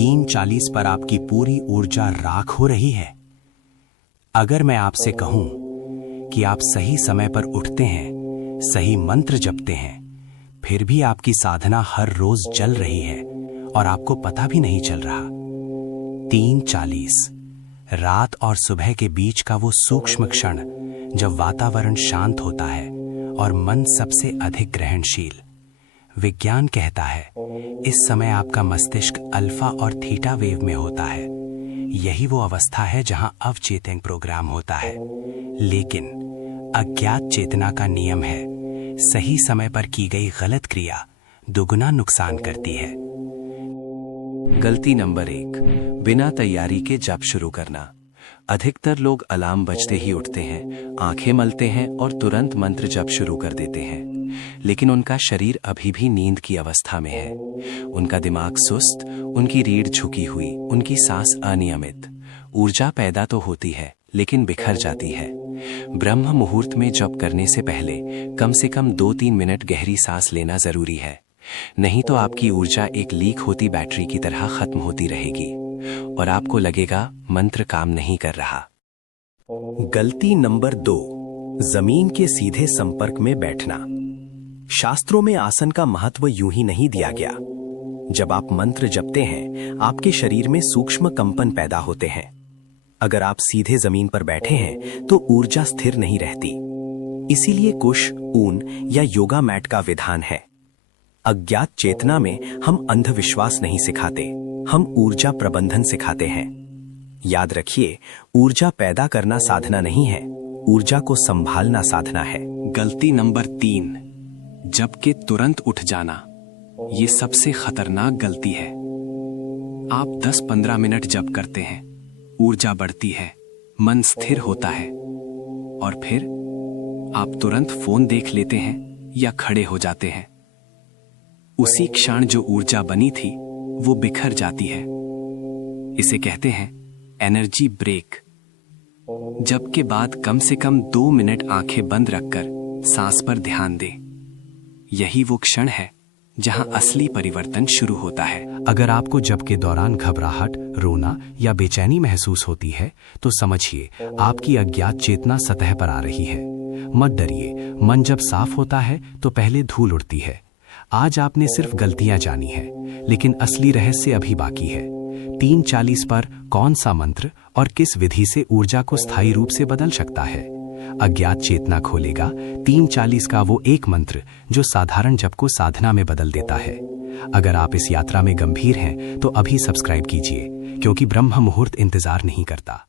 3:40 पर आपकी पूरी ऊर्जा राख हो रही है। अगर मैं आपसे कहूं कि आप सही समय पर उठते हैं, सही मंत्र जपते हैं, फिर भी आपकी साधना हर रोज चल रही है और आपको पता भी नहीं चल रहा। 3:40 रात और सुबह के बीच का वो सूक्ष्म क्षण जब वातावरण शांत होता है और मन सबसे अधिक ग्रहणशील। विज्ञान कहता है इस समय आपका मस्तिष्क अल्फा और थीटा वेव में होता है। यही वो अवस्था है जहां अवचेतन प्रोग्राम होता है। लेकिन अज्ञात चेतना का नियम है, सही समय पर की गई गलत क्रिया दुगुना नुकसान करती है। गलती नंबर 1, बिना तैयारी के जप शुरू करना। अधिकतर लोग अलार्म बजते ही उठते हैं, आंखें मलते हैं और तुरंत मंत्र जप शुरू कर देते हैं। लेकिन उनका शरीर अभी भी नींद की अवस्था में है। उनका दिमाग सुस्त, उनकी रीढ़ झुकी हुई, उनकी सांस अनियमित। ऊर्जा पैदा तो होती है लेकिन बिखर जाती है। ब्रह्म मुहूर्त में जप करने से पहले कम से कम 2-3 मिनट गहरी सांस लेना जरूरी है। नहीं तो आपकी ऊर्जा एक लीक होती बैटरी की तरह खत्म होती रहेगी और आपको लगेगा मंत्र काम नहीं कर रहा। गलती नंबर 2, जमीन के सीधे संपर्क में बैठना। शास्त्रों में आसन का महत्व यूं ही नहीं दिया गया। जब आप मंत्र जपते हैं, आपके शरीर में सूक्ष्म कंपन पैदा होते हैं। अगर आप सीधे जमीन पर बैठे हैं तो ऊर्जा स्थिर नहीं रहती। इसीलिए कुश, ऊन या योगा मैट का विधान है। अज्ञात चेतना में हम अंधविश्वास नहीं सिखाते, हम ऊर्जा प्रबंधन सिखाते हैं। याद रखिए, ऊर्जा पैदा करना साधना नहीं है, ऊर्जा को संभालना साधना है। गलती नंबर 3, जप के तुरंत उठ जाना। ये सबसे खतरनाक गलती है। आप 10-15 मिनट जप करते हैं, ऊर्जा बढ़ती है, मन स्थिर होता है और फिर आप तुरंत फोन देख लेते हैं या खड़े हो जाते हैं। उसी क्षण जो ऊर्जा बनी थी वो बिखर जाती है। इसे कहते हैं एनर्जी ब्रेक। जप के बाद कम से कम 2 मिनट आंखें बंद रखकर सांस पर ध्यान दें। यही वो क्षण है जहां असली परिवर्तन शुरू होता है। अगर आपको जप के दौरान घबराहट, रोना या बेचैनी महसूस होती है तो समझिए आपकी अज्ञात चेतना सतह पर आ रही है। मत डरिए, मन जब साफ होता है तो पहले धूल उड़ती है। आज आपने सिर्फ गलतियां जानी है, लेकिन असली रहस्य अभी बाकी है। 3:40 पर कौन सा मंत्र और किस विधि से ऊर्जा को स्थायी रूप से बदल सकता है? अज्ञात चेतना खोलेगा 3:40 का वो एक मंत्र जो साधारण जप को साधना में बदल देता है। अगर आप इस यात्रा में गंभीर हैं तो अभी सब्सक्राइब कीजिए, क्योंकि ब्रह्म मुहूर्त इंतजार नहीं करता।